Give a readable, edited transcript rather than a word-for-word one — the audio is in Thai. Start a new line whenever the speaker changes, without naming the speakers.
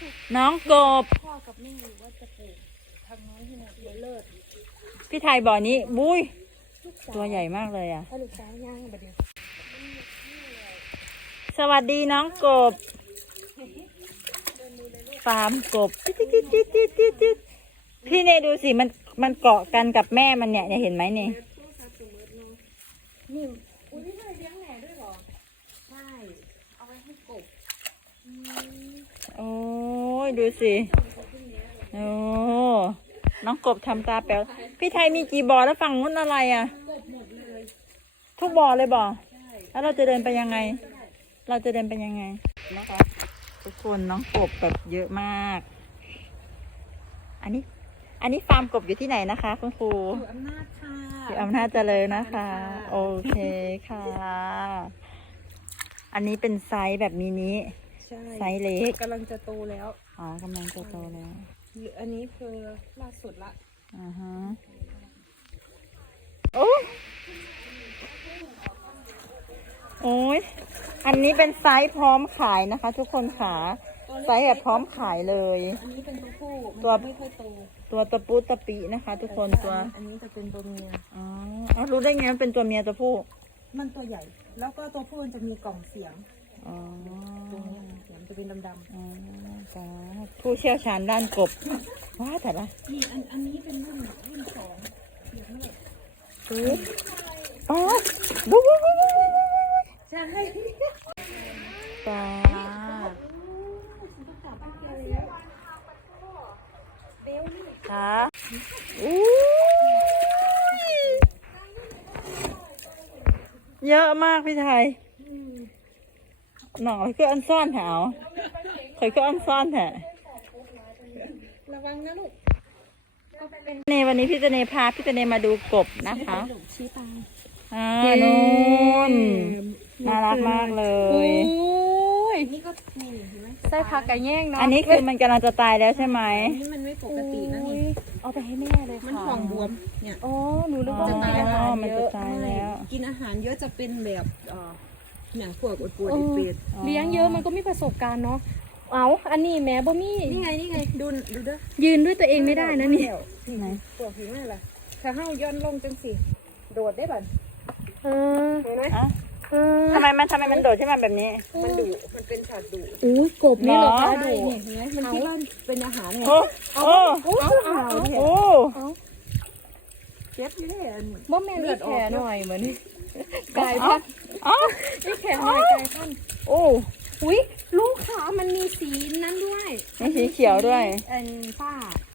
น้องกบ
พ่อกับแม่ว่าจะปลูกทางน้อยให้หมดเลิศ
พี่ไทยบ่อนี้บุ้ยตัวใหญ่มากเลยอ่ะ
ถ้าลูกสาวย่างแบบนี้
สวัสดีน้องกบฟาร์มกบจิ๊ดพี่เนยดูสิมันเกาะกันกับแม่มันเนี่ยเห็นไหมเนี่ย
นี่อุ้ยพี่เคยเลี้ยงแหน่ด้วยเหรอใช่เอาไว้ให้กบ
โอ้ยดูสิโอ้น้องกบทำตาแป๋วพี่ไทยมีกี่บ่อแล้วฝั่งนู้นอะไรอ่ะ
กบหมดเลย
ทุกบ่อเลยบ่อ
ใช่
แล้วเราจะเดินไปยังไง เราจะเดินไปยังไงนะคะทุกคนน้องกบแบบเยอะมาก อันนี้ฟาร์มกบอยู่ที่ไหนนะคะคุณครู
อยู่อำนาจค่ะ
อยู่อำนาจเจริญนะคะ โอเคค่ะ อันนี้เป็นไซส์แบบมินิ
ใช่
ไซส์เล็ก
กำลังจะโตแล้ว
อ๋อกำลังจะโตแล้ว
อันนี้คือล่าสุดละ
อ่าฮะโอ้โอ้ยอันนี้เป็นไซส์พร้อมขายนะคะ ทุกคนค่ะไซส์แบบพร้อมขายเลย
อันนี้เป็นตัวผู้
ตัว
ไม่ค่อยโต
ตัวตะปุตะปินะคะ ทุกคนตัว
อันนี้จะเป็นตัวเมีย
อ๋อรู้ได้ไงมันเป็นตัวเมียตัวผู้
มันตัวใหญ่ แล้วก็ตัวผู้มันจะมีกล่องเสียง
อ๋อ
ตรงนี้เสียงจะเป็นดำ
อ๋อจ้าผู้เชี่ยวชาญด้านกบว้าแต่ละ
ๆนี่อันนี้เป็นรุ่นสองเสียงเลย
อ๋อดูดูดูดู
ใช่
ปลาค่ะอู้ยเยอะมากพี่ไทยหน่อยคืออันซ่อนแถวเคยคืออันซ่อนแถว
ระวังนะลูก
เนวันนี้พี่เนพาพี่เนมาดูกบนะคะ
ชี้ตา
นู่นน่ารักมากเลย
ยนี่ก็นี่เห็นไหม
ใส่ผักไก่แย่งเนาะ
อันนี้คือมันกำลังจะตายแล้วใช่ไหม
อันนี้มันไม่ปกตินะนี่
เอาไปให้แม่เลยค่ะ
มันห่องบวมเนี่ย
โอ้หนูนึก
อ๋อ
ว่าจะกินอาหาร
มัน
เย
จะ
อะ
ตายแล้ว
กินอาหารเยอะจะเป็นแบบอย่างพวกปวดๆเป็ด
เลี้ยงเยอะมันก็มีประสบการณ์เนาะเอาอันนี้แม่บ่มี
นี่ไงดูเด้อ
ยืนด้วยตัวเองไม่ได้นะนี่
ไหน
พวกหิมะล่ะถ้าเฮาย้อนลงจังสิโดดได้บ่
เออ
เห็นไหม
อ่ะทำไมมันโดดขึ้นมาแบบนี้
มันดุมันเป็นสัตว์ดุ
อุ้ยกบนี่เหรอคะ
ใช่
ดู
นี่เห็นไหมมันคิดว่าเป็นอาหารไง
โอ้โอ้
โอ้
โอ้
เจ็บอยู่เนี่ย
บ่แม่นี่แขนหน่อยเหมือนกายพันธุ์
อ๋อ
นี่แขนหน่อยกายพันธุ์
โอ้
อุ้ยลูกขามันมีสีนั้นด้วย
มีสีเขียวด้วย
อันฝ้า